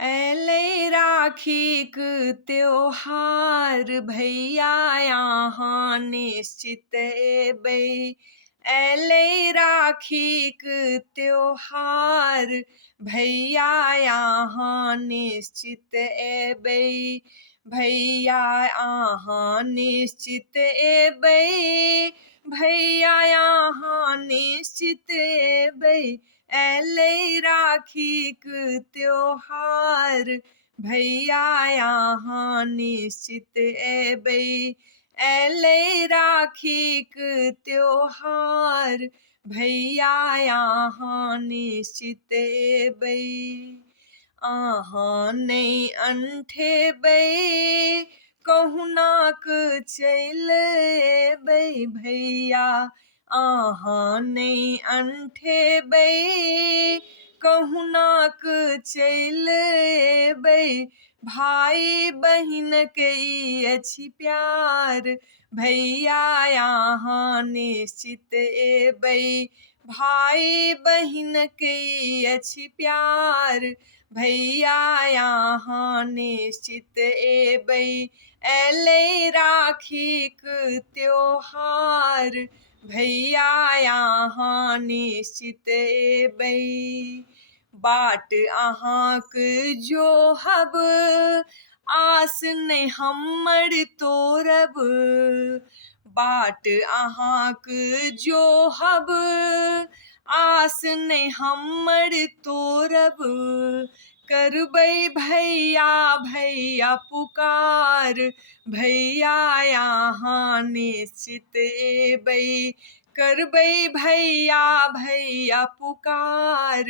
ऐले राखीक त्योहार भैया यहाँ निश्चित एबै। ऐले राखीक त्योहार भैया यहाँ निश्चित एबै। भैया यहाँ निश्चित एबै। भैया यहाँ निश्चित एबै। ऐले राखीक त्योहार भैया यहाँ निश्चित एबै। ऐले राखीक त्योहार भैया यहाँ निश्चित एबै। अहाँ नहि अंठेबै कहुनाक चलि एबै भैया। अहाँ नहि अंठेबै कहुनाक चलि एबै। भाई बहिनके ई अछि प्यार भैया यहाँ निश्चित एबै। भाई बहिनके ई अछि प्यार भैया यहाँ निश्चित एबै। ऐले राखीक त्योहार भैया यहाँ निश्चित एबै। बाट अहाँक जोहब आस नहि हमर तोड़ब। बाट अहाँक जोहब आस नहि हमर तोड़ब। करबै भैया भैया पुकार भैया यहाँ निश्चित एबै। करबै भैया भैया पुकार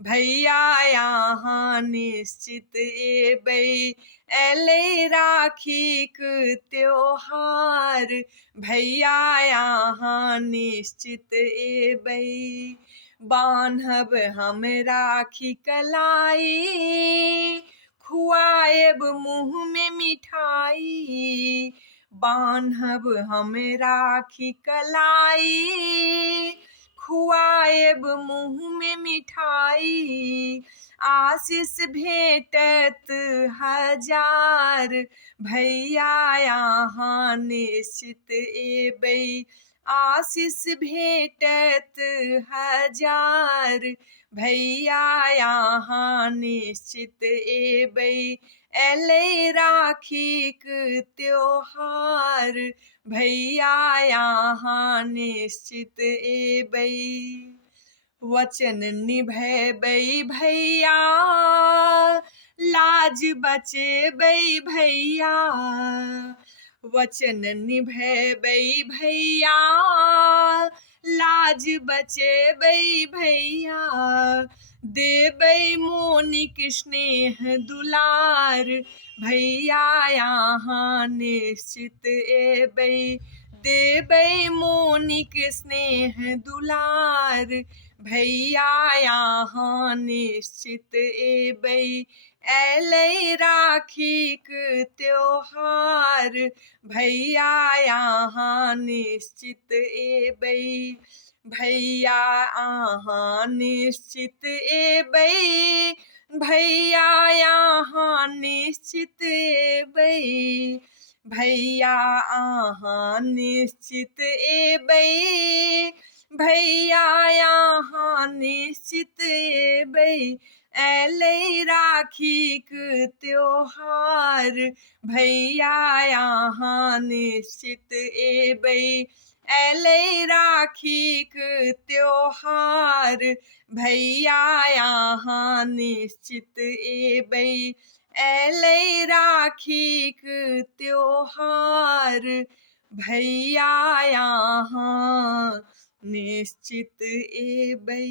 भैया यहाँ निश्चित एबै। ऐले राखीक त्योहार भैया यहाँ निश्चित एबै। बान्हब हम राखी कलाई खुआएब मुँह में मिठाई। बान्हब हम राखी कलाई खुआएब मुँह में मिठाई। आशीष भेटत हजार भैया यहाँ निश्चित एबै। आशीष भेटत हजार भैया यहाँ निश्चित एबै। ऐले राखीक त्योहार भैया यहाँ निश्चित एबै। वचन निभैबै भैया लाज बचेबै भैया। वचन निभैबै भैया लाज बचेबै भैया। देबै मोनिक स्नेह दुलार भैया यहाँ निश्चित एबै। देबै मोनिक स्नेह दुलार भैया यहाँ निश्चित एबै। ऐले राखीक त्योहार भैया यहाँ निश्चित एबै। भैया यहाँ निश्चित एबै। भैया यहाँ निश्चित एबै। भैया यहाँ निश्चित एबै। भैया यहाँ निश्चित एबै। ऐले राखीक त्योहार भैया यहाँ निश्चित एबै। ऐले राखीक त्योहार भैया यहाँ निश्चित एबै। ऐले राखीक त्योहार भैया यहाँ निश्चित एबै।